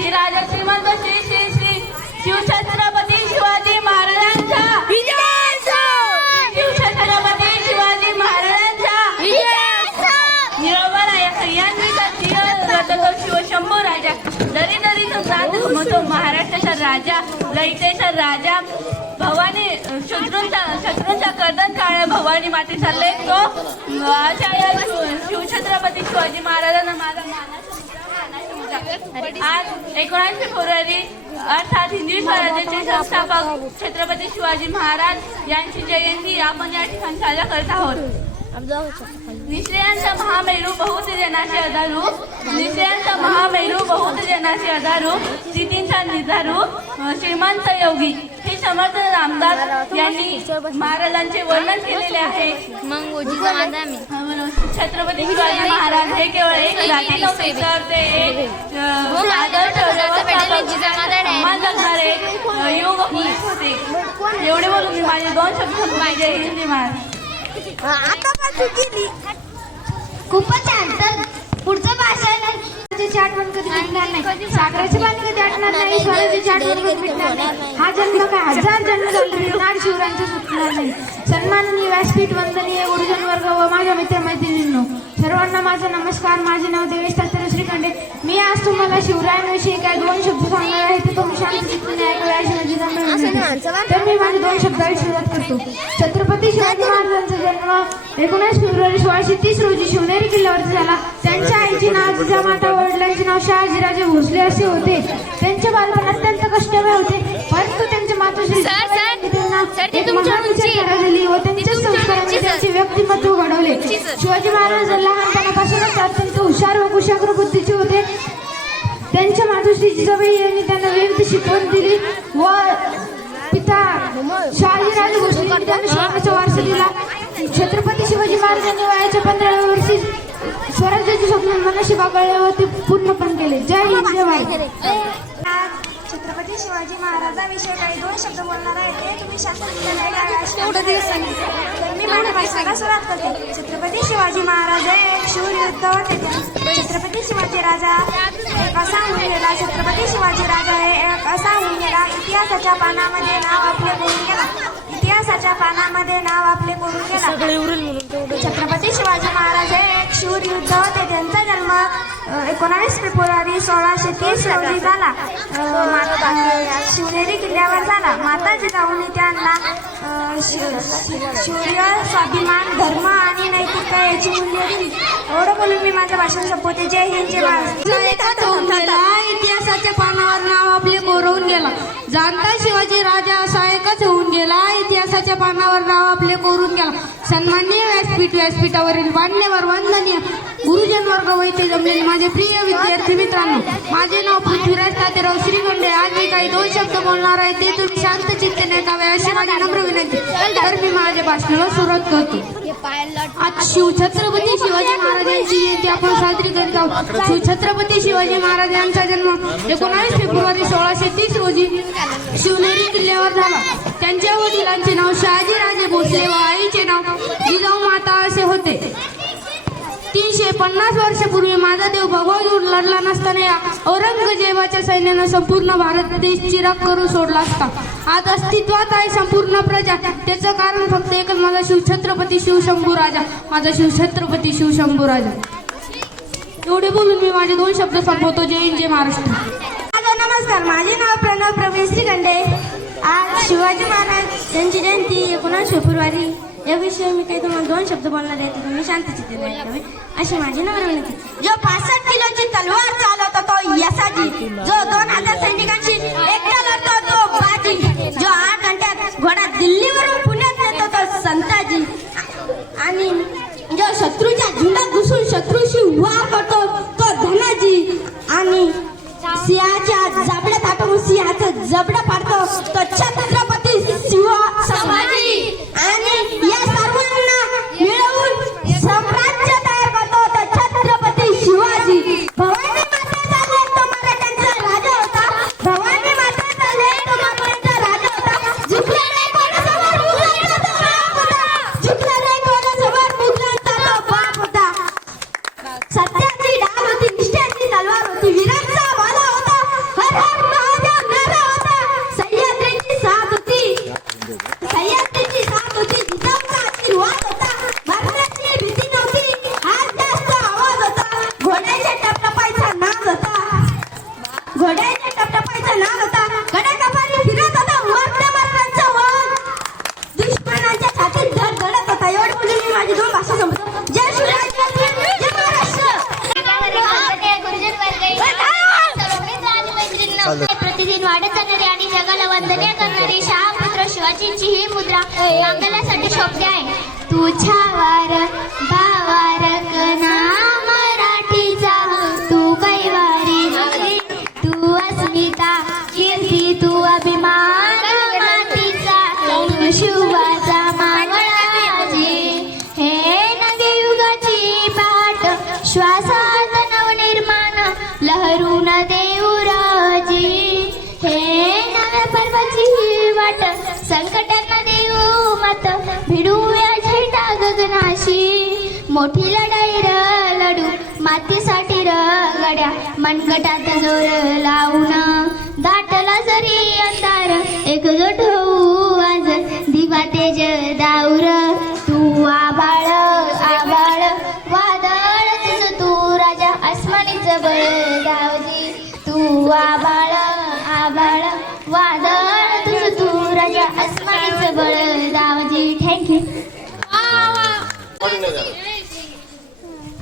धीराज श्रीमंत श्री श्री श्री शिवछत्रपती शिवाजी महाराजांच्या शिवछत्रपती शिवाजी महाराजांच्या निरोबा शिवशंभू राजा दरी दरीचा प्रांत घुमतो महाराष्ट्राचा राजा ललितेचा राजा भवानी शत्रूंचा कर्दन काळ भवानी माती चालले तो अशा या शिवछत्रपती शिवाजी महाराजांना माझा आज 19 फेब्रुवारी अर्थात हिंदवी स्वराज्याचे संस्थापक छत्रपती शिवाजी महाराज यांची जयंती आपण या ठिकाणी साजरा करत आहोत. निश्चयांचा महामेरू बहुत जनाचे आधारू निश्चयांचा महामेरू बहुत जनाचे आधारू स्थितींचा निर्धारू श्रीमंत योगी हे समर्थ रामदास यांनी महाराजांचे वर्णन केलेले आहे. छत्रपती शिवाजी महाराज हे केवळ एक जाती नव्हते तर ते एक आदर्श सन्मान जगणारे युग पुरुष होते. एवढे बोलून मी माझे 2 शब्द जय हिंद महाराज. आता खूपच छान. तर पुढचं भाषण आठवण कधी मिटणार नाही, सागराची पाणी कधी आटणार नाही, स्वराज्याची आठवण कधी मिटणार नाही. हा जन्म काय 1000 जन्म झाले नाड शिवरायांचं सुटणार नाही. सन्माननीय व्यासपीठ, वंदनीय गुरुजन वर्ग व माझ्या मित्रमैत्रिणींनो, सर्वांना माझा नमस्कार. माझे नाव देवेश तात्या श्रीखंडे. मी आज तुम्हाला शिवरायांविषयी काय 2 शब्द सांगणार आहे ते तुम्ही शांत चित्ताने ऐकावे अशी माझी विनंती. तर मी माझे 2 शब्दांची सुरुवात करतो. छत्रपती शिवाजी महाराजांचा जन्म 19 फेब्रुवारी 1630 रोजी शिवनेरी किल्ल्यावरती झाला. त्यांच्या आईचे नाव जिजामाता, वडिलांचे नाव शहाजीराजे भोसले असे होते. त्यांचे बालपण अत्यंत कष्टमय होते, परंतु त्यांच्या मातोश्री त्यांना एक महान विचारधारा दिली व त्यांच्या संस्कारांनी त्यांचे व्यक्तिमत्व घडवले. शिवाजी महाराज लहानपणापासूनच अत्यंत हुशार व कुशाग्र बुद्धीचे होते. त्यांच्या मातोश्री जिजाबाई यांनी त्यांना विविध शिकवण दिली व पिता शहाजीराजे भोसले यांनी त्यांना शिकवण्याचा वारसा दिला. छत्रपती शिवाजी महाराजांनी वयाच्या 15व्या वर्षी स्वराज्याचे स्वप्न मनाशी बाळगले व ते पूर्ण पण केले. जय हिंद जय भारत. छत्रपती शिवाजी महाराजांविषयी काही 2 शब्द बोलणार आहे ते तुम्ही शास्त्रज्ञांना मी माझ्या भाषणाला सुरुवात करते. छत्रपती शिवाजी महाराज हे एक शूर युद्ध होते. छत्रपती शिवाजी राजा एक असा होऊन गेला. छत्रपती शिवाजी राजा हे एक असा होऊन गेला. इतिहासाच्या पानामध्ये नाव आपले कोरून गेला. इतिहासाच्या पानामध्ये नाव आपले कोरून गेला. छत्रपती शिवाजी महाराज हे एक शूर युद्ध होते. त्यांचा जन्म 19 फेब्रुवारी 1630 रोजी झाला. शिवनेरी किल्ल्यावर झाला. माता जिजाऊंनी त्यांना शौर्य, स्वाभिमान, धर्म आणि नैतिकता याची मूल्य दिली. एवढं बोलून मी माझं भाषण संपवते. जय हिंद जय महाराज. इतिहासाच्या पानावर नाव आपले कोरवून गेला. जाणता शिवाजी राजा असा एकच होऊन गेला. इतिहासाच्या पानावर नाव आपले कोरून गेला. सन्माननीय व्यासपीठावरील मान्यवर, वंदनीय गुरुजन वर्ग व इथे जमलेले माझे प्रिय विद्यार्थी मित्रांनो, माझे नाव पृथ्वीराज तात्याराव श्रीखंडे. आज मी काही 2 शब्द बोलणार आहे ते तुम्ही शांत चित्ताने ऐकावे अशी माझी नम्र विनंती. तर मी माझ्या भाषणाला सुरुवात करतो. आज शिवछत्रपती शिवाजी महाराजांची जयंती आपण साजरी करीत आहोत. शिवछत्रपती शिवाजी महाराज यांचा जन्म 19 फेब्रुवारी 1630 रोजी शिवनेरी किल्ल्यावर झाला. त्यांच्या वडिलांचे नाव शहाजीराजे भोसले व आईचे नाव जिजाऊ माता असे होते. 350 वर्षापूर्वी माझा देव भगवान लढला नसताना या औरंगजेबाच्या सैन्यानं संपूर्ण भारत देश चिराग करून सोडला असता. आज अस्तित्वात आहे संपूर्ण प्रजा. त्याचं कारण फक्त एकच, माझा शिवछत्रपती शिवशंभू राजा. माझा शिवछत्रपती शिवशंभू राजा. एवढे बोलून मी माझे 2 शब्द संपवतो. जय हिंद जय महाराष्ट्र. नमस्कार. माझे नाव प्रणव प्रवीण श्रीखंडे. आज शिवाजी महाराज यांची जयंती 19 फेब्रुवारी याविषयी मी काही तुम्हाला 2 शब्द बोलणार आहे ते तुम्ही शांत चित्ताने ऐकावे अशी माझी नम्र विनंती. जो 65 किलोची तलवार चालवतो तो यसाजी. जो 2000 सैनिकांशी एकटा लढतो तो बाजी. जो 8 घंट्यात घोडा दिल्लीवरून पुण्यात नेतो तो संताजी. आणि जो शत्रूच्या झुंडात घुसून शत्रूशी वार करतो तो धनाजी. आणि सिंहाच्या जाबड्यात आटवून सिंहाचं जबडं पाडतो तो छत्रपती शिवाजी. आणि या सर्वांना मिळवून साम्राज्य तयार करतो तो छत्रपती शिवाजी. भवानी मातेचा लेक तो मराठ्यांचा राजा होता. भवानी मातेचा लेक तो मराठ्यांचा राजा होता. जिंकला नाही कोणासमोर मुघलांचा तो बाप होता. जिंकला नाही कोणासमोर मुघलांचा तो बाप होता. सत्याची ढाल होती, निष्ठेची तलवार होती, वीरांचा वाला होता. प्रतिदिन वाढत जाणारी आणि जगाला वंदनीय करणारी शाहपुत्र शिवाजींची ही मुद्रा मंगलासाठी शोभते आहे. तुझ्या वार भावार कना मराठीचा तू कैवारी तू अस्मिता कीर्ती तू अभिमान मातीचा तू शिवाचा मावळाजी हे नवयुगाची पाठ श्वासात नवनिर्माण लहरून देऊराजी हे नव्या पर्वाची वाट संकटांना देऊ मत भिडूया झेंडा गगनाशी मोठी लढाई र लढू मातीसाठी र गड्या मनगटात जोर लावून दाटला जरी अंधार एकजूट होऊ आज दिवा तेज दाऊर तू आबाळ आबाळ वादळ तुझ तू राजा अस्मानीच बळ दावजी तू आबाळ आबाळ वादळ तुझ तू राजा अस्मानीच बळ दावजी. थँक्यू.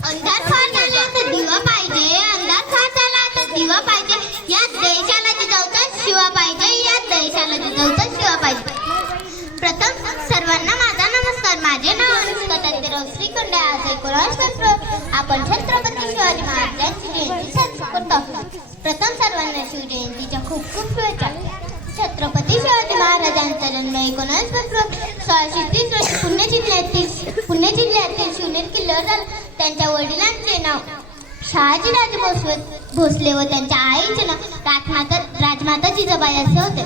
अंधार फार झाला तर दिवा पाहिजे अंधार फार झाला तर दिवा पाहिजे या देशाला जिजाऊचा शिवा पाहिजे या देशाला जिजाऊचा शिवा पाहिजे. प्रथम सर्वांना माझा नमस्कार. माझे नाव अनुष्का तात्याराव श्रीखंडे. आज 19 फेब्रुवारी आपण छत्रपती शिवाजी महाराजांची जयंती साजरी करतो. प्रथम सर्वांना शिवजयंतीच्या खूप खूप शुभेच्छा. छत्रपती शिवाजी महाराजांचा जन्म 19 फेब्रुवारी 1630 रोजी पुणे जिल्ह्यातील शिवनेर किल्ल्यावर झाला. त्यांच्या वडिलांचे नाव शहाजीराजे भोसले व त्यांच्या आईचे नाव राजमाता जिजाबाई असे होते.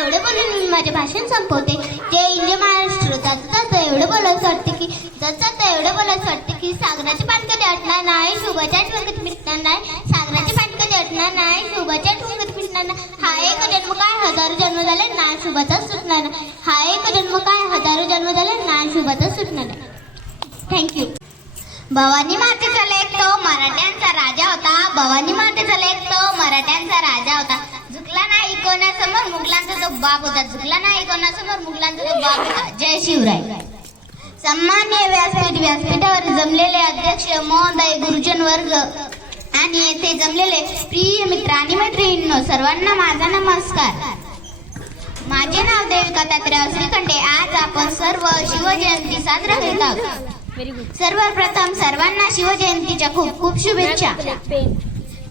एवढे बोलून मी माझे भाषण संपवते. जय हिंद महाराष्ट्र. जाता एवढं बोलायचं वाटते की एवढं बोलायचं वाटते की सागराचे पाणी कधी अटणार नाही शुभाच्या आठवण मिटणार नाही सागराचे पाणी कधी अटणार नाही शुभाच्या आठवण मिटणार नाही. हा एक जन्म काय हजारो जन्म झाले नाही शुभाचा सुटणार नाही. हा एक जन्म काय हजारो जन्म झाले नाही शुभाचा सुटणार नाही. थँक्यू. भवानी मातेचा लेख तो मराठ्यांचा राजा होता. भवानी मातेचा लेख तो मराठ्यांचा राजा होता. झुकला नाही कोणासमोर मुघलांचा तो बाप होता. झुकला नाही कोणासमोर मुघलांचा तो बाप होता. जय शिवराय. सन्मान्य व्यासपीठावर जमलेले अध्यक्ष महोदय गुरुजन वर्ग आणि येथे जमलेले प्रिय मित्र आणि मैत्रिणींनो सर्वांना माझा नमस्कार. माझे नाव देविका तात्याराव श्रीखंडे. आज आपण सर्व शिवजयंती साजरा करीत आहोत. सर्वप्रथम सर्वांना शिवजयंतीच्या खूप खूप शुभेच्छा.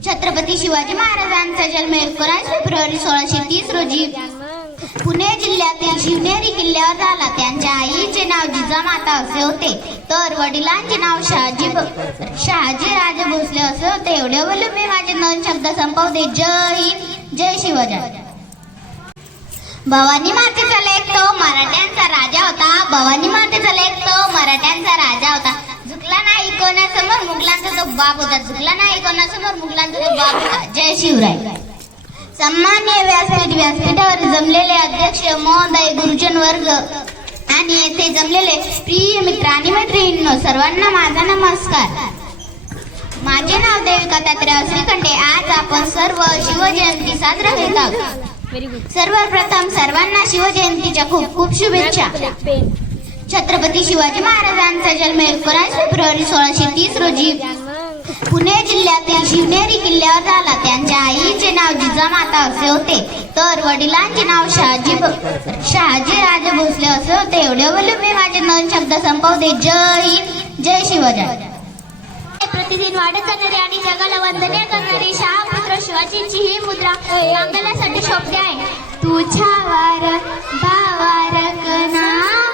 छत्रपती शिवाजी महाराजांचा जन्म 19 फेब्रुवारी 1630 रोजी पुणे जिल्ह्यातील शिवनेरी किल्ल्यावर झाला. त्यांच्या आईचे नाव जिजामाता असे होते तर वडिलांचे नाव शहाजीराजे भोसले असे होते. एवढे बोलून मी माझे 2 शब्द संपवते. जय हिंद जय शिवराय. भवानी मातेचा लेख तो मराठ्यांचा राजा होता. भवानी मातेचा लेख तो मराठ्यांचा राजा होता. झुकला नाही कोणासमोर मुघलांचा तो बाप होता. झुकला नाही कोणासमोर मुघलांचा तो बाप होता. जय शिवराय. सन्मान्य व्यासपीठावर जमलेले अध्यक्ष महोदय गुरुजन वर्ग आणि येथे जमलेले प्रिय मित्र आणि मैत्रिणींनो सर्वांना माझा नमस्कार. माझे नाव देविका तात्याराव श्रीखंडे. आज आपण सर्व शिवजयंती साजरा करीत आहोत. सर्वप्रथम सर्वांना शिवजयंतीच्या खूप खूप शुभेच्छा. छत्रपती शिवाजी महाराजांचा जन्म 19 फेब्रुवारी 1630 रोजी पुणे जिल्ह्यातील शिवनेरी किल्ल्यावर झाला. त्यांच्या आईचे नाव जिजामाता असे होते तर वडिलांचे नाव शहाजीराजे भोसले असे होते. एवढे बोलून मी माझे 2 शब्द संपवते. जय हिंद जय शिवराय. प्रतिदिन वाढत जाणारी आणि जगाला वंदनीय करणारी शाहपुत्र शिवाजींची ही मुद्रा मंगलासाठी शोभते आहे. तुझ्या वार भावार कना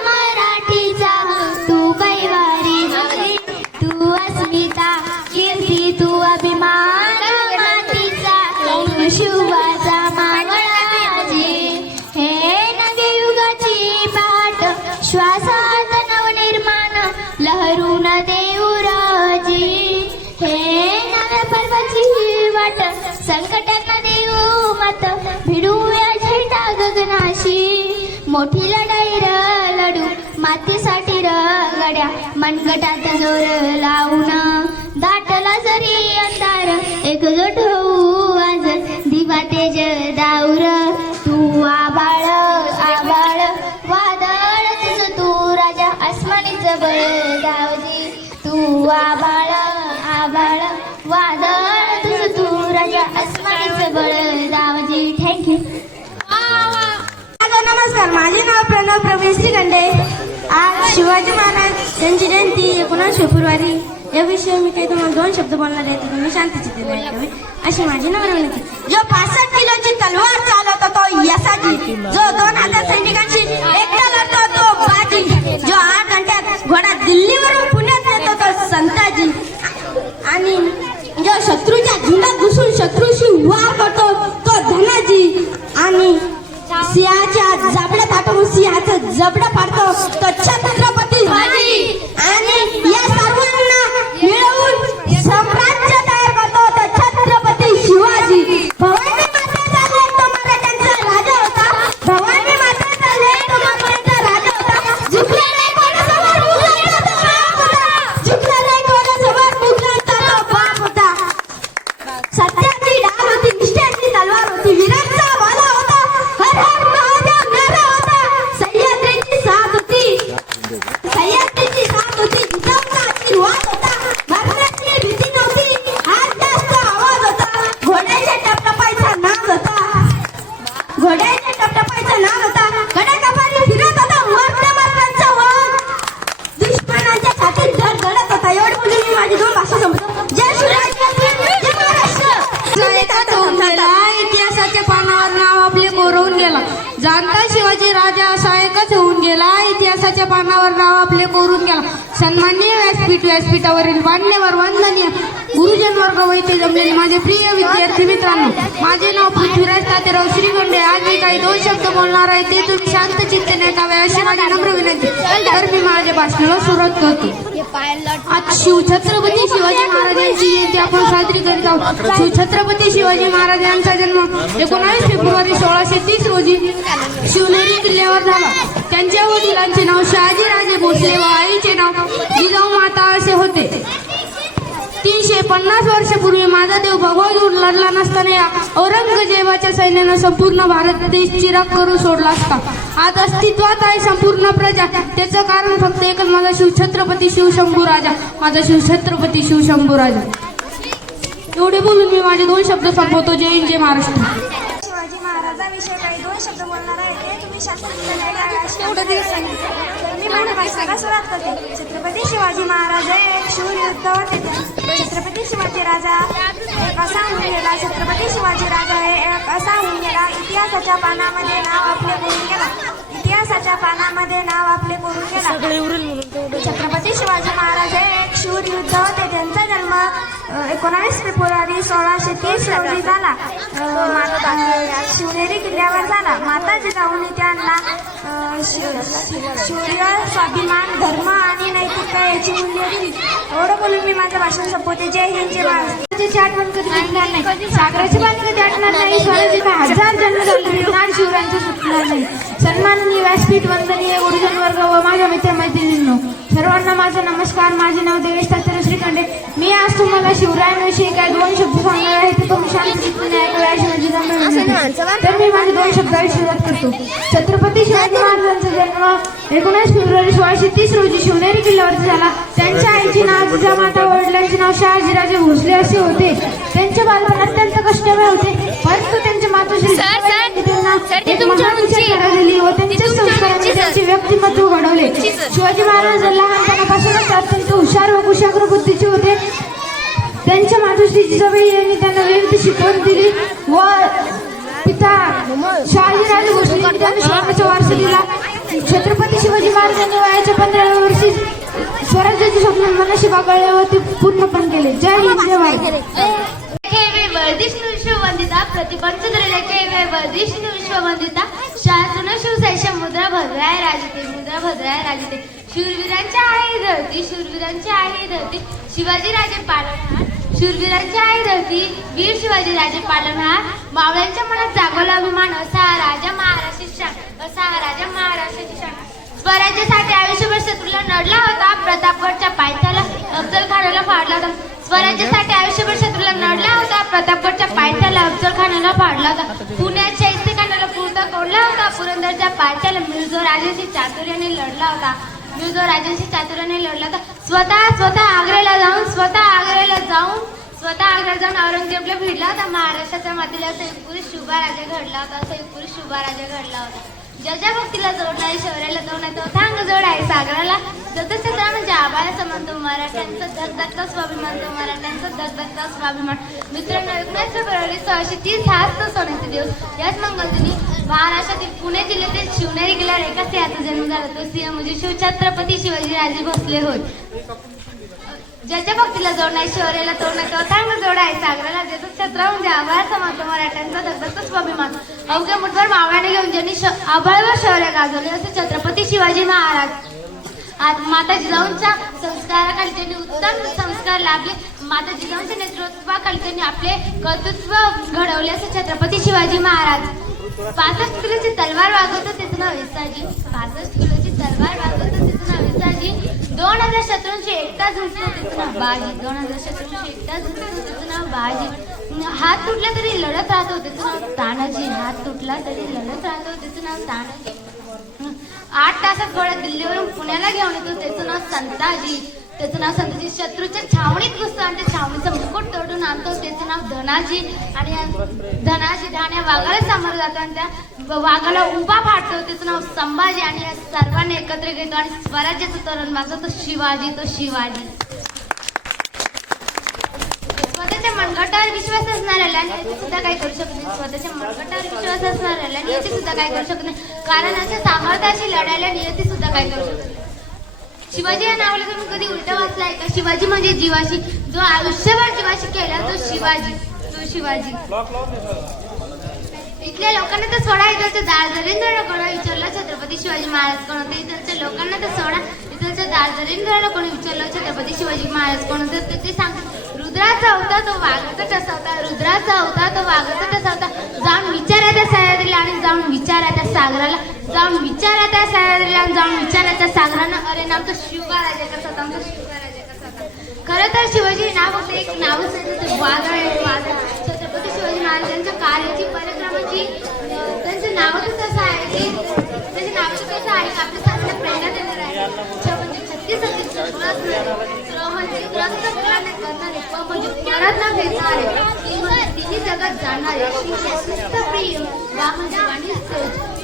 मराठीचा तू कैवारी तू अस्मिता कीर्ती तू अभिमान मातीचा तू शिवाचा मावळाजी हे नवयुगाची पाठ श्वासात नवनिर्माण लहरून देऊराजी हे नव्या पर्वाची वाट संकटांना देऊ मत भिडूया झेंडा गगनाशी मोठी लढाई र लढू मातीसाठी र गड्या मनगटात जोर लावून दाटला जरी अंधार एकजूट होऊ आज दिवा तेज दाऊर तू आबाळ आबाळ वादळ तुझ तू राजा अस्मानीच बळ दावजी तू आबाळ आबाळ वादळ तुझ तू राजा अस्मानीच बळ दावजी. प्रणव प्रवीण श्रीखंडे. आज शिवाजी महाराज यांची जयंती 19 फेब्रुवारी. याविषयी मी काही तुम्हाला 2 शब्द बोलणार आहे, तर तुम्ही शांतचित्तेने ऐकावे अशी माझी नम्र विनंती. जो 65 किलोची तलवार चालवतो तो यसाजी, जो 2000 सैनिकांशी एकटा लढतो तो बाजी, जो 8 घंट्यात घोडा दिल्लीवरून पुण्यात नेतो तो संताजी, आणि जो शत्रूच्या झुंडात घुसून शत्रूशी वार करतो तो धनाजी, आणि सिंहाच्या जाबड्यात आटवून सिंहाचं जबडं पाडतो तो छत्रपती शिवाजी, आणि या सर्वांना मिळवून साम्राज्य तयार करतो तो छत्रपती शिवाजी. भवानी मातेचा लेक तो मराठ्यांचा राजा होता, भवानी मातेचा लेक तो मराठ्यांचा राजा होता. झुकला नाही कोणासमोर मुघलांचा तो बाप होता, झुकला नाही कोणासमोर मुघलांचा तो बाप होता. सत्याची ढाल होती, निष्ठेची तलवार होती, वीरांचा वाला होता, हर हर महादेव नारा होता. सह्याद्रीची साथ होती, सह्याद्रीची साथ होती, जिजाऊचा आशीर्वाद होता, मरण्याची भीती नव्हती, हात जास्त आवाज होता. घोड्याच्या टपटपायचा नाद होता, घोड्याच्या टपटपायचा नाद होता. गडाकपारी फिरत होता मरणाचा वाघ, दुश्मनाच्या छातीत धडधडत होता. एवढं बोलून मी माझी 2 भाषा संपतो. जय शिवराय, जय महाराष्ट्र. इतिहासाच्या पानावर नाव आपले कोरवून गेला. जाणता शिवाजी राजा असा एकच होऊन गेला. इतिहासाच्या पानावर नाव आपले कोरून गेला. सन्माननीय व्यासपीठ, व्यासपीठावरील मान्यवर, वंदनीय गुरुजन वर्ग व इथे जमलेले माझे प्रिय विद्यार्थी मित्रांनो, माझे नाव पृथ्वीराज तात्याराव श्रीखंडे. आज मी काही 2 शब्द बोलणार आहे, ते तुम्ही शांत चित्तेने ऐकावे अशी माझी नम्र विनंती. तर मी माझ्या भाषणाला सुरुवात करतो. आज शिवछत्रपती शिवाजी महाराजांची जयंती आपण साजरी करीत आहोत. शिवछत्रपती शिवाजी महाराज यांचा जन्म 19 फेब्रुवारी 1630 रोजी शिवनेरी किल्ल्यावर झाला. त्यांच्या वडिलांचे नाव शहाजीराजे भोसले व आईचे नाव जिजाऊ माता असे होते. 350 वर्षापूर्वी माझा देव भगवान लढला नसताना या औरंगजेबाच्या सैन्यानं संपूर्ण भारत देश चिराग करून सोडला असता. आज अस्तित्वात आहे संपूर्ण प्रजा. त्याचं कारण फक्त एकच, माझा शिवछत्रपती शिवशंभू राजा, माझा शिवछत्रपती शिवशंभू राजा. एवढे बोलून मी माझे 2 शब्द संपवतो. जय हिंद, जय महाराष्ट्र. शिवाजी महाराजांविषयी काही 2 शब्द बोलणार आहे, ते तुम्ही शांतचित्तेने ऐकावे अशी माझी मी माझ्या भाषणाला सुरुवात करते. छत्रपती शिवाजी महाराज हे एक शूर योद्धा होते. छत्रपती शिवाजी राजा एक असा होऊन गेला, छत्रपती शिवाजी राजा हे एक असा होऊन गेला, इतिहासाच्या पानामध्ये नाव आपले कोरून गेला, इतिहासाच्या पानामध्ये नाव आपले कोरून गेला. छत्रपती शिवाजी महाराज हे एक शूर योद्धा होते. त्यांचा जन्म 19 फेब्रुवारी 1630 रोजी झाला. शिवनेरी किल्ल्यावर झाला. माता जिजाऊंनी त्यांना शौर्य, स्वाभिमान, धर्म आणि नैतिकता याची मूल्य दिली. एवढं बोलून मी माझं भाषण संपवते. जय हिंद, जय महाराष्ट्र. आठवण कधी निघणार नाही, सागराची पाणी कधी आटणार नाही, स्वराज्य काय 1000 जन्म झाले नाड शिवरायांचं सुटणार नाही. सन्माननीय व्यासपीठ, वंदनीय गुरुजन वर्ग व माझ्या मित्रमैत्रिणींनो, सर्वांना माझा नमस्कार. माझे नाव देवेश तात्याराव श्रीखंडे. मी आज तुम्हाला शिवरायांविषयी काही 2 शब्द सांगणार आहे, ते तुम्ही शांतचित्तेने ऐकावे अशी माझी नम्र विनंती. तर मी माझे 2 शब्दांची सुरुवात करतो. छत्रपती शिवाजी महाराजांचा जन्म 19 फेब्रुवारी 1630 रोजी शिवनेरी किल्ल्यावरती झाला. त्यांच्या आईचे नाव जिजामाता, वडिलांचे नाव शहाजीराजे भोसले असे होते. त्यांचे बालपण अत्यंत कष्टमय होते, परंतु त्यांच्या मातोश्री त्यांना एक महान विचारधारा दिली व त्यांच्या संस्कारांनी त्यांचे व्यक्तिमत्व घडवले. शिवाजी महाराज लहानपणापासूनच अत्यंत हुशार व कुशाग्र बुद्धीचे होते. त्यांच्या मातोश्री जिजाबाई यांनी त्यांना विविध शिकवण दिली व पिता शहाजीराजे भोसले त्यांनी स्वराज्याचा वारसा दिला. छत्रपती शिवाजी महाराजांनी वयाच्या 15व्या वर्षी स्वराज्याचे स्वप्न मनाशी बागळले व ते पूर्ण पण केले. जय हिंद, जय भारत. वर्धिष्णू विश्ववंदिता प्रतिपंच द्रव्याचे वर्धिष्णू विश्ववंदिता शासन शिवसैन्य मुद्रा भद्राय राजते, मुद्रा भद्राय राजते. शूरवीरांच्या आहे धरती, शूरवीरांच्या आहे धरती, शिवाजीराजे पालनहार, शूरवीरांच्या आहे धरती, वीर शिवाजीराजे पालनहार. मावळ्यांच्या मनात जागवला अभिमान, असा हा राजा महाराष्ट्राची शान, असा हा राजा महाराष्ट्राची शान. स्वराज्यासाठी आयुष्यभर शत्रूला नडला होता, प्रतापगडच्या पायथ्याला अफजल खानाला फाडला होता. स्वराज्यासाठी आयुष्यभर शत्रूला नडला होता, प्रतापगडच्या पायथ्याला अफजल खानाला फाडला होता. पुण्याच्या इस्तेखानाला पुरता कोडला होता, पुरंदरच्या पायथ्याला मिर्झो राजांशी चातुर्याने लढला होता, मिर्झो राजांशी चातुर्याने लढला होता. स्वतः आग्र्याला जाऊन औरंगजेबला भिडला होता. महाराष्ट्राच्या मातीला असं एक पुरुष शुभा राजा घडला होता, असं एक पुरुष शुभा राजा घडला होता. ज्याच्या भक्तीला जोडणारी शौर्याला जोडणार तो थांग जोड आहे सागराला. दत्तछत्रा म्हणजे आबाळाचा म्हणतो मराठ्यांचा धगधगता स्वाभिमान, तो मराठ्यांचा धगधगता स्वाभिमान. मित्रांनो 19 फेब्रुवारी 1630 हाच तो सोन्याचा दिवस. याच मंगलदिनी महाराष्ट्रातील पुणे जिल्ह्यातील शिवनेरी किल्ल्यावर एका सिंहाचा जन्म झाला. तो सिंह म्हणजे शिवछत्रपती शिवाजीराजे भोसले होय. ज्याच्या भक्तीला जोडणारी शौर्याला तोडणार तो थांग जोड आहे सागराला. ज्याचा छत्रा म्हणजे आभाळाचा म्हणतो मराठ्यांचा धगधगता स्वाभिमान. अवघ्या मुठभर मावळ्याने घेऊन ज्यांनी आभाळावर शौर्य गाजवले असे छत्रपती शिवाजी महाराज. आज माता जिजाऊंच्या संस्काराखाली त्यांनी उत्तम संस्कार लाभले. माता जिजाऊंच्या नेतृत्वाखाली त्यांनी आपले कर्तृत्व घडवले असे छत्रपती शिवाजी महाराज. 65 किलोची तलवार वागवतो त्याचं नाव विसाजी. 65 किलोची तलवार वागवतो त्याचं नाव विसाजी. 2000 शत्रूंशी एकटा झुंजतो त्याचं नाव बाजी. 2000 शत्रूंशी एकटा झुंजतो त्याचं नाव बाजी. हात तुटला तरी लढत राहतो त्याचं नाव तानाजी. हात तुटला तरी लढत राहतो त्याचं नाव तानाजी. 8 तासात घोडा दिल्लीवरून पुण्याला घेऊन येतो त्याचं नाव संताजी. त्याचं नाव संताजी. शत्रूच्या छावणीत घुसतो आणि त्या छावणीचं मुकुट तोडून आणतो त्याचं नाव धनाजी. आणि धनाजी ठाण्या वाघाला सामोरं जातो आणि त्या वाघाला उभा फाडतो त्याचं नाव संभाजी. आणि या सर्वांनी एकत्र घेतो आणि स्वराज्याचं तोरण मागतो तो शिवाजी. तो शिवाजी. स्वतःच्या मनगटावर विश्वास असणाऱ्याला नियती सुद्धा काही करू शकत नाही. स्वतःच्या मनगटावर विश्वास असणाऱ्याला नियती सुद्धा काही करू शकत नाही. कारण अशा सामर्थ्याशी लढायला नियती सुद्धा काही करू शकत नाही. शिवाजी या नावाला तुम्ही कधी उलट वाचलाय का? शिवाजी म्हणजे जीवाशी. जो आयुष्यभर जीवाशी केला तो शिवाजी. तो शिवाजी. इथल्या लोकांना तर सोडा, इथलच्या दारदरींद्र कोणा विचारलं छत्रपती शिवाजी महाराज कोण होते. इथलच्या लोकांना तर सोडा, इथलच्या दारदरींद्र कोणी विचारलं छत्रपती शिवाजी महाराज कोण होते. तर ते सांगतात रुद्राचा होता तो वाघाचा तसा होता. रुद्राचा होता तो वाघाचा तसा होता. जाऊन विचारा त्या सह्याद्रीला आणि जाऊन विचारा त्या सागराला. जाऊन विचारा त्या सह्याद्रीला आणि जाऊन विचारा त्या सागरानं. अरे नामचा शिवबा कसा होता. आमचा शिवबा कसा होता. खरं तर शिवाजी नाव फक्त एक नावच आहे. वादळ आहे वादळ. छत्रपती शिवाजी महाराजांच्या कार्याची पराक्रमाची त्यांचं नावच असं आहे की त्यांच्या नावाचं कसं आहे की आपल्या सासऱ्याला प्रेरणा देणार आहे. म्हणजे 36 म्हणजे ग्रस्त मुलांना करणारे म्हणजे परत न भेटणारे तिन्ही जगात जाणारे शिस्तप्रिय वा म्हणजे वाणिज्य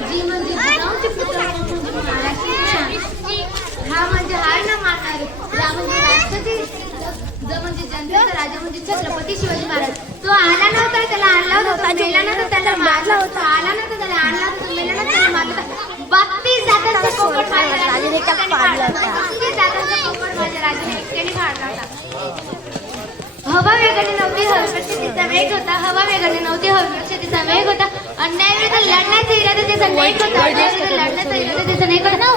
जी म्हणजे जिजाऊंचे पुत्र म्हणजे महाराष्ट्राची हा म्हणजे हार न मानणारे रा म्हणजे राष्ट्राची ज म्हणजे जनतेचा राजा म्हणजे छत्रपती शिवाजी महाराज. तो आला नव्हता त्याला आणला होता. मेला नव्हता त्याला मारला होता. आला नव्हता त्याला आणला होता. मेला नव्हता त्याला मारला होता. 32 जातांचा पोपट माझ्या राजाने काढला होता. 32 जातांचा पोपट माझ्या राजाने एकट्याने काढला होता. हवा वेगाने नव्हती हवेपेक्षा तिचा वेग होता. हवा वेगाने नव्हती हवेपेक्षा तिचा वेग होता. अन्यायाविरुद्ध लढण्याचा इरादा त्याचा नेक होता. अन्यायाविरुद्ध लढण्याचा इरादा त्याचा नेक होता.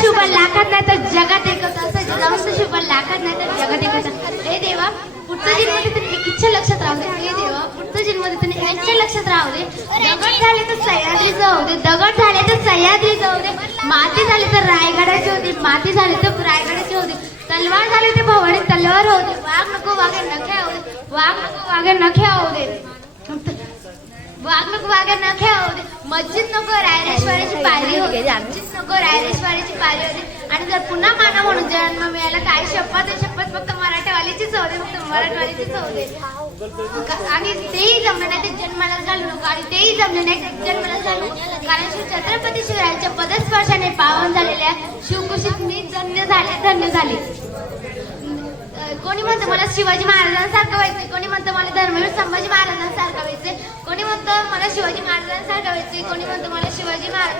शुभ लाखात नाही तर जगात एक होता. असं जिजाऊंचं शुभ लाखात नाही तर जगात एक होता. हे देवा पुढचं जन्म तिथे एक इच्छा लक्षात राहू दे. हे देवा पुढचं जन्म तिथे इच्छा लक्षात राहू दे. दगड झाले तर सह्याद्री जाऊ दे. दगड झाले तर सह्याद्री जाऊ दे. माती झाली तर रायगडाची होती. माती झाली तर रायगडाची होती. तलवार झाली ते भवानी तलवार होऊ दे. वाघ नको वाघे नख्या होऊ दे. वाघ नको वाघे नख्या होऊ दे. वाघ नको वाघे नख्या होऊ दे. मस्जिद नको रायरेश्वराची पायरी होऊ दे. मस्जिद नको रायरेश्वराची पायरी होऊ दे. आणि जर पुन्हा मानव म्हणून जन्म मिळाला तर आई शपथ शपथ फक्त मराठवाडीचीच होऊ दे. फक्त मराठवाडीचीच होऊ दे. आणि तेही जमलं नाही ते जन्माला घालू नको. आणि तेही जमले नाही ते जन्माला घालू. कारण श्री छत्रपती शिवरायांच्या पदस्पर्शाने पावन झालेल्या शिवकुशीत मी धन्य झाले. कोणी म्हणतं मला शिवाजी महाराजांसारखं व्हायचंय. कोणी म्हणतं मला धर्मवीर संभाजी महाराजांसारखं व्हायचंय. कोणी म्हणतं मला शिवाजी महाराजांसारखं व्हायचंय. कोणी म्हणतं मला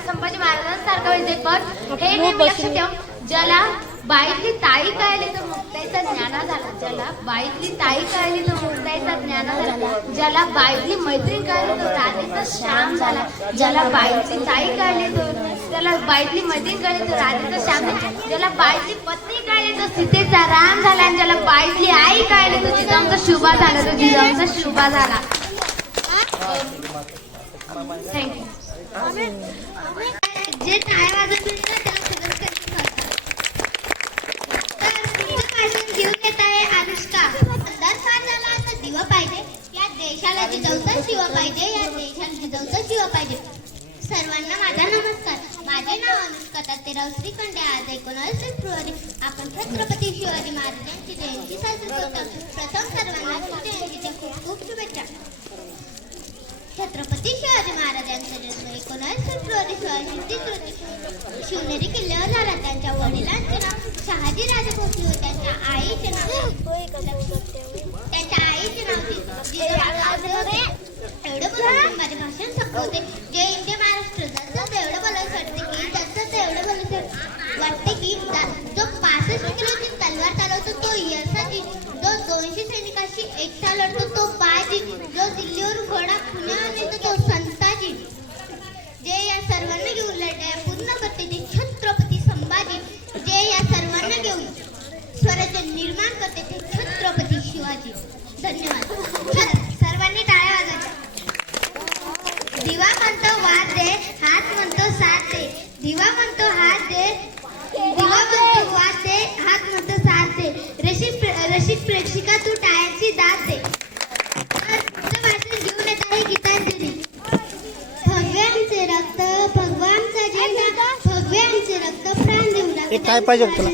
संभाजी महाराजांसारखं व्हायचंय. पण हे नेहमी लक्षात ठेव ज्याला बाईतली ताई कळली तर मुक्ताईचा ज्ञाना झाला. ज्याला बाईतली ताई कळली तर मुक्ताईचा ज्ञाना झाला. ज्याला बाईतली मैत्रीण कळली तो राधेचा श्याम झाला. ज्याला बाईतली ताई कळली तो त्याला बाईतली मैत्रीण कळली तो राधेचा श्याम झाला. ज्याला बाईतली पत्नी कळली तो सीतेचा राम झाला. आणि ज्याला बाईतली आई कळली तो जिजाऊंचा शुभा झाला. तो जिजाऊंचा शुभा झाला. थँक्यू. जे टाळ्या वाजत नाही ना त्याला सगळं करतात. तर तुमचं भाषण घेऊन येत आहे अनुष्का. अंधार फार झाला आता दिवा पाहिजे. या देशाला जिजाऊचा शिवा पाहिजे. या देशाला जिजाऊचा शिवा पाहिजे. सर्वांना माझा नमस्कार. माझे नाव अनुष्का तातेराव श्रीखंडे. आज 19 फेब्रुवारी आपण छत्रपती शिवाजी महाराजांची जयंती साजरी करतो. प्रथम सर्वांना जयंतीच्या खूप खूप शुभेच्छा. छत्रपती शिवाजी महाराजांचा यांचा जन्म 19 फेब्रुवारी 1630 रोजी शिवनेरी किल्ल्यावर झाला. त्यांच्या वडिलांचे नाव शहाजी राजे भोसले व त्यांच्या आईचे नाव जिजाबाई होते. एवढं बोलून माझे भाषण संपवते. जय हिंद महाराष्ट्र. जसं तेवढं बोलायचं वाटते की एवढं बोलायचं वाटते की जो 65 किलोची तलवार चालवतो तो यशाची, जो 200 सैनिकांशी एकटा लढतो तो बाजी, जो दिल्लीवर घोडा पुण्यावर येतो तो संताजी, जे या सर्वांना घेऊन लढाया पूर्ण करते ते छत्रपती संभाजी, जे या सर्वांना घेऊन स्वराज्य निर्माण करते ते छत्रपती शिवाजी. धन्यवाद. सर्वांनी टाळ्या वाजवायच्या. दिवा म्हणतो वाद दे, हात म्हणतो साथ दे. दिवा म्हणतो हात दे, दिवा म्हणतो वाद दे, हात म्हणतो साथ दे. रसिक प्रेक्षिका तू टाळ्यांची दाद दे. तुझं भाषण घेऊन येत आहे गीतांजली. भगव्यांचे रक्त भगवानचा झेंडा, भगव्यांचे रक्त प्राण देऊ लागले. काय पाहिजे तुला?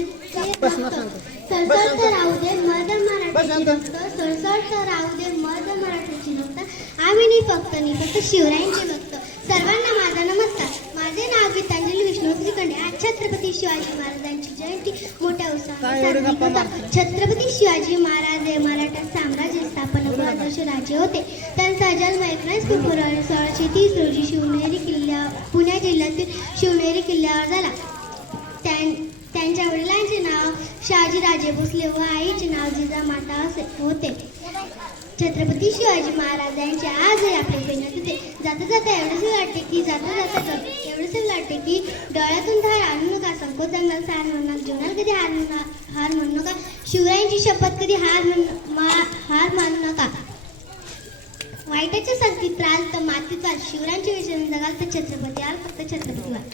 सळसळत राहू दे मर्द मराठीची रक्त, सळसळत राहू दे मर्द मराठीची रक्त. आम्ही फक्त शिवरायांचे भक्त. सर्वांना माझा नमस्कार. माझे नाव गीतांजली विष्णू श्रीखंडे. आज छत्रपती शिवाजी महाराजांची जयंती मोठ्या उत्साहाने साजरी होतात. छत्रपती शिवाजी महाराज हे मराठा साम्राज्य स्थापन आदर्श राजे होते. त्यांचा जन्म 19 फेब्रुवारी 1630 रोजी पुणे जिल्ह्यातील शिवनेरी किल्ल्यावर झाला. त्यांच्या वडिलांचे नाव शहाजी राजे भोसले व आईचे नाव जिजामाता असे होते. छत्रपती शिवाजी महाराज यांचे आजही आपले प्रेरणात होते. जाता जाता एवढंच वाटते की डोळ्यातून धार आणू नका, संकोचांना सार म्हणू नका, जीवनाला कधी हार म्हणू नका, शिवरायांची शपथ कधी हार मानू नका. वाईटाच्या संगतीत राहाल तर मातीत व्हाल, शिवरायांच्या विषयाने जगाल तर छत्रपती व्हाल, फक्त छत्रपती व्हाल.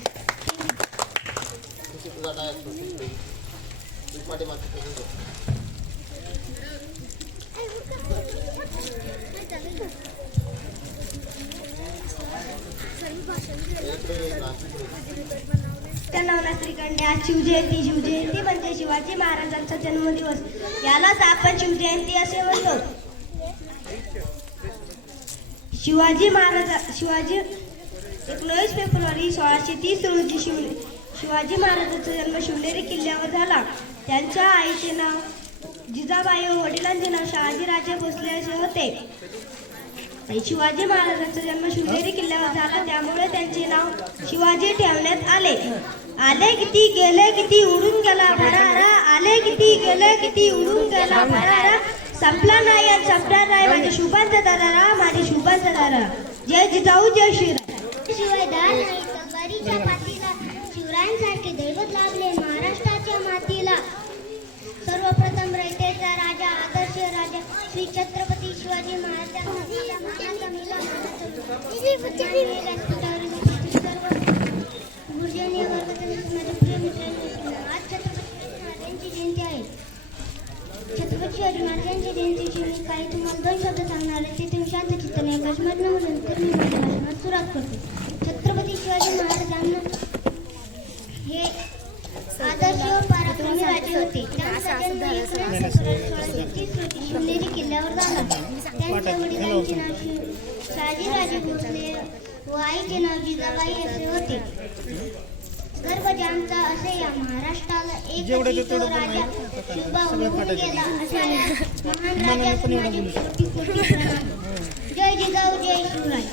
श्रीखंडे. आज शिवजयंती म्हणजे शिवाजी महाराजांचा जन्मदिवस. यालाच आपण शिवजयंती असे म्हणतो. शिवाजी 19 फेब्रुवारी 1630 रोजी शिवाजी महाराजांचा जन्म शिवनेरी किल्ल्यावर झाला. त्यांच्या आईचे नाव जिजाबाई व वडिलांचे नाव शहाजी राजे भोसले असे होते. शिवाजी महाराजांचा जन्म शिवनेरी किल्ल्यावर झाला, त्यामुळे त्यांचे नाव शिवाजी ठेवण्यात आले. आले किती गेले किती उडून गेला भरारा, आले किती गेले किती उडून गेला भरारा, संपला नाही आणि संपणार नाही माझ्या शुभांचा दारा, माझ्या शुभांचा दारा. जय जिजाऊ जय श्रीराम. शिवाय दार नाही तलवारीच्या पाठीला, शिवरायांसारखे दैवत लाभले महाराष्ट्राच्या मातीला. सर्वप्रथम रयतेचा राजा आदर्श राजा श्री छत्रपती शिवाजी महाराजांचा मानाचा मिला गुरुजनी वर्गातील माझ्या प्रिय मित्रांनो, आज छत्रपती महाराजांची जयंती आहे. छत्रपती शिवाजी महाराजांच्या जयंतीची मी काही तुम्हाला 2 शब्द सांगणार आहे. ते तुम्ही शांत चित्ताने एका स्मरणामधून तर मी माझ्या भाषणात सुरुवात करते. छत्रपती शिवाजी महाराजांना हे आदर्श पराक्रमी राजे होते. त्यांचा जन्म 19 फेब्रुवारी 1630 रोजी शिवनेरी किल्ल्यावर झाला. त्यांच्या वडिलांचे नाव शहाजी राजे भोसले व आईचे नाव जिजाबाई असे होते. गर्भ ज्यांचा असे या महाराष्ट्राला एक राजा शिवबा होऊन गेला अशा या महान राजास माझे कोटी कोटी प्रणाम. जय जिजाऊ जय शिवराय.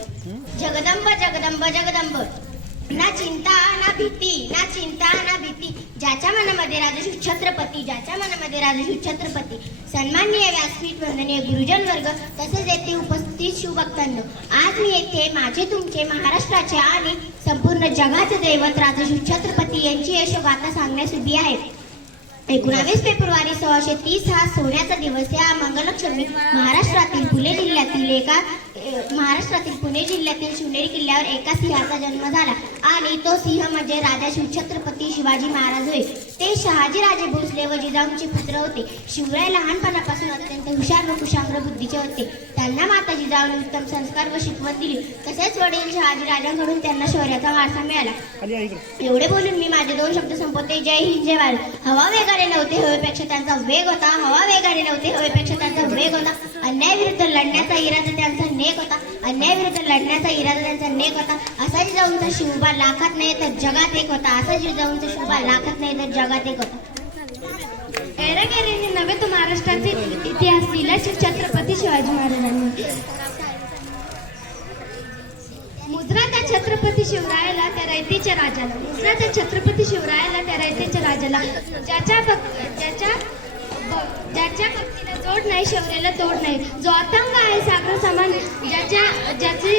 जगदंब जगदंब जगदंब. ना चिंता ना भीती, ना चिंता ना भीती, ज्याच्या मनामध्ये राजश्री छत्रपती, ज्याच्या मनामध्ये राजश्री छत्रपती. सन्माननीय व्यासपीठ, वंदनीय गुरुजन वर्ग, तसेच येथे उपस्थित शिवभक्तांनो, आज मी येथे माझे तुमचे महाराष्ट्राचे आणि संपूर्ण जगाचे दैवत राजश्री छत्रपती यांची यशोगाथा सांगण्यास उभी आहे. 19 फेब्रुवारी 1630 हा सोन्याचा दिवस. या मंगलक्षमी महाराष्ट्रातील पुणे जिल्ह्यातील शिवनेरी किल्ल्यावर एका सिंहाचा जन्म झाला आणि तो सिंह म्हणजे राजा शिवछत्रपती शिवाजी महाराज होय. ते शहाजी राजे भोसले व जिजाऊंचे पुत्र होते. शिवराय लहानपणापासून अत्यंत हुशार व कुशाग्र बुद्धीचे होते. त्यांना माता जिजाऊने उत्तम संस्कार व शिकवण दिली. तसेच वडील शहाजी राजांकडून त्यांना शौर्याचा वारसा मिळाला. एवढे बोलून मी माझे 2 शब्द संपवते. जय हिंद जय भारत. हवा वेगाने नव्हते, हवेपेक्षा त्यांचा वेग होता. हवा वेगाने नव्हते, हवेपेक्षा त्यांचा वेग होता. अन्याय विरुद्ध लढण्याचा इरादा त्यांचा नेक होता अन्यायाविरुद्ध लढण्याचा इरादा त्यांचा नेक होता. असा जिजाऊंचा शिवबा लाखात नाही तर जगात एक होता. असा जिजाऊंचा शिवबा लाखात नाही तर जगात एक होता. गैरगैरीने नव्हे तो महाराष्ट्राचे इतिहास लिहिला छत्रपती शिवाजी महाराजांनी. मुद्रा त्या छत्रपती शिवरायाला त्या रयतेच्या राजाला, मुद्रा त्या छत्रपती शिवरायाला त्या रयतेच्या राजाला, ज्याच्या भक्तीला जोड नाही, शौर्याला तोड नाही, जो अतंग आहे सागर समान, ज्याचे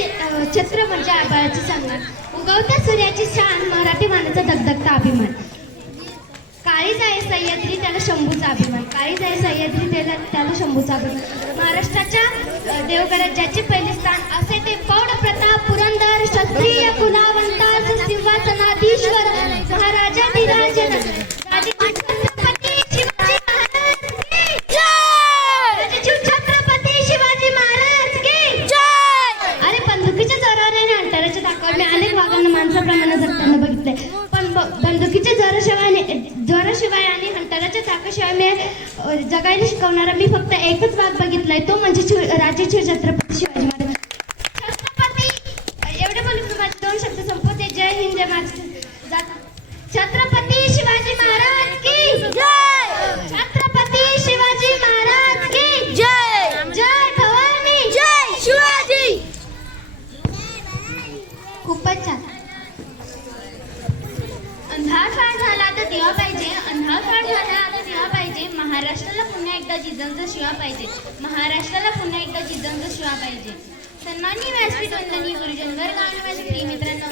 छत्र म्हणजे आभाळाची सन्मान, उगवत्या सूर्याची शान, मराठी मानाचा धगधगता अभिमान. काळीज आहे सह्याद्री त्याला शंभूचा अभिमान, काळीज आहे सह्याद्री त्याला शंभूचा अभिमान. महाराष्ट्राच्या देवघरात ज्याचे पहिले स्थान असे ते प्रौढ प्रताप पुरंदर क्षत्रिय कुलावंत सिंहासनाधीश्वर महाराजाधिराज छत्रपती शिवाजी महाराज की जय. अरे बंदुकीच्या जोरावर आणि अंतराच्या ताकावर मी अनेक वाघांना माणसाप्रमाणे जगताना बघितलंय, पण बंदुकीच्या जोराशिवाय आणि हंटराच्या चाकाशिवाय मी जगायला शिकवणारा मी फक्त एकच वाघ बघितलाय, तो म्हणजे राजे छत्रपती शिवाजी महाराज. छत्रपती एवढे बोलून माझे 2 शब्द संपवते. जय हिंद, जय महाराष्ट्र. छत्रपती शिवाजी महाराज की जय. छत्रपती शिवाजी महाराज की जय. जय भवानी, जय शिवाजी. खूपच छान. अंधार फार झाला तर दिवा पाहिजे, अंधार फार झाला तर दिवा पाहिजे. महाराष्ट्राला पुन्हा एकदा जिजाऊंचा शिवा पाहिजे, महाराष्ट्राला पुन्हा एकदा जिजाऊंचा शिवा पाहिजे. सन्माननीय व्यासपीठ वंदनीय गुरुजन वर्ग आणि माझे प्रिय मित्रांनो,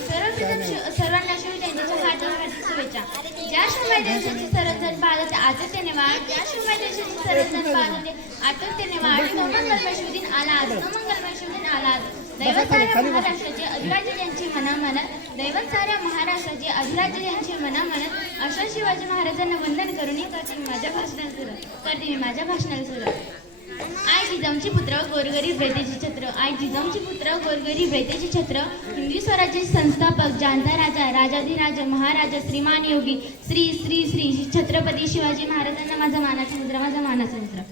सर्वांना शिवजयंतीच्या हार्दिक शुभेच्छा. ज्या शिवबाई देशाची सर्वजण पाहते आतुरतेने वाढ, ज्या शिवबाई देशाची सर्वजण पाहते आतुरतेने वाढ. तो मंगलमय शिवदिन आला आज, तो मंगलमय शिवदिन आला आज. दैवत साऱ्या महाराष्ट्राचे अधिराज्य ज्यांची मनामनात, दैवत साऱ्या महाराष्ट्राचे अधिराज्य ज्यांची मनामनात, अशा शिवाजी महाराजांना वंदन करून करते मी माझ्या भाषणाला सुरुवात. आई जिजाऊंची पुत्र गोरगरीब रयतेचे छत्र, आई जिजाऊंची पुत्र गोरगरीब रयतेचे छत्र. हिंदवी स्वराज्याचे संस्थापक जाणता राजा, राजाधिराज, महाराजा, श्रीमान योगी श्री श्री श्री छत्रपती शिवाजी महाराजांना माझा मानाचा मुद्रा, माझा मानाचा मुद्रा.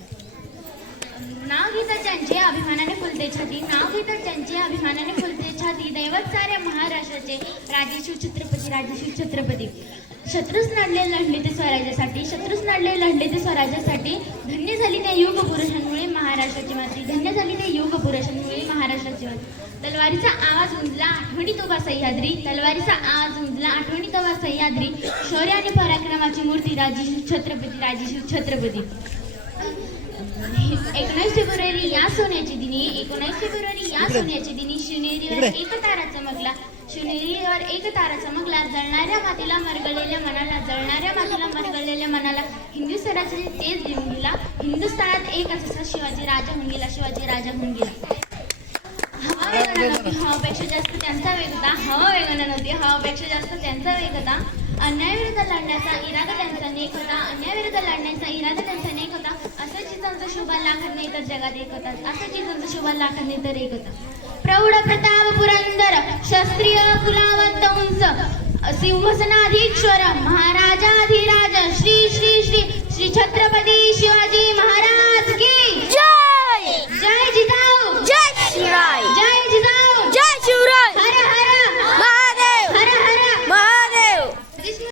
नाव घेतात ज्यांचे अभिमानाने फुलते छाती, नाव घेतात ज्यांचे अभिमानाने फुलते छाती. दैवत साऱ्या महाराष्ट्राचे राजेशिव छत्रपती, राजेशिव छत्रपती. शत्रूस लढले ते स्वराज्यासाठी, शत्रूस लढले ते स्वराज्यासाठी. धन्य झाली त्या युग पुरुषांमुळे महाराष्ट्राची माती, धन्य झाली त्या युग पुरुषांमुळे महाराष्ट्राची माती. तलवारीचा आवाज गुंजला आठवणीत उभा सह्याद्री, तलवारीचा आवाज गुंजला आठवणीत उभा सह्याद्री. शौर्य आणि पराक्रमाची मूर्ती राजेशिव छत्रपती, राजेशिव छत्रपती. 19 फेब्रुवारी या सोन्याच्या दिनी, 19 फेब्रुवारी या सोन्याच्या दिनी शिवनेरीवर एक तारा चमकला, शिवनेरीवर एक तारा चमकला. जळणाऱ्या मातीला मरगळलेल्या मनाला, जळणाऱ्या मातीला मरगळलेल्या मनाला हिंदुस्थानाचे तेज देऊन गेला. हिंदुस्थानात एक असा शिवाजी राजा होऊन गेला, शिवाजी राजा होऊन गेला. हवा वेगानं नव्हती, हवापेक्षा जास्त त्यांचा वेग होता, हवा वेगानं नव्हती, हवापेक्षा जास्त त्यांचा वेग होता. अन्यायाविरुद्ध लढण्याचा इरादा त्यांचा नेक होता, अन्यायाविरुद्ध लढण्याचा इरादा त्यांचा नेक होता. असं जिजाऊंचा शोभा लाखात नाही तर जगात एक होता, असं जिजाऊंचा शोभा लाखात नाही तर एक होता. प्रौढ प्रताप पुरंदर क्षत्रिय कुलावंत उंच सिंहासनाधीश्वर महाराजाधिराज श्री श्री श्री श्री छत्रपती शिवाजी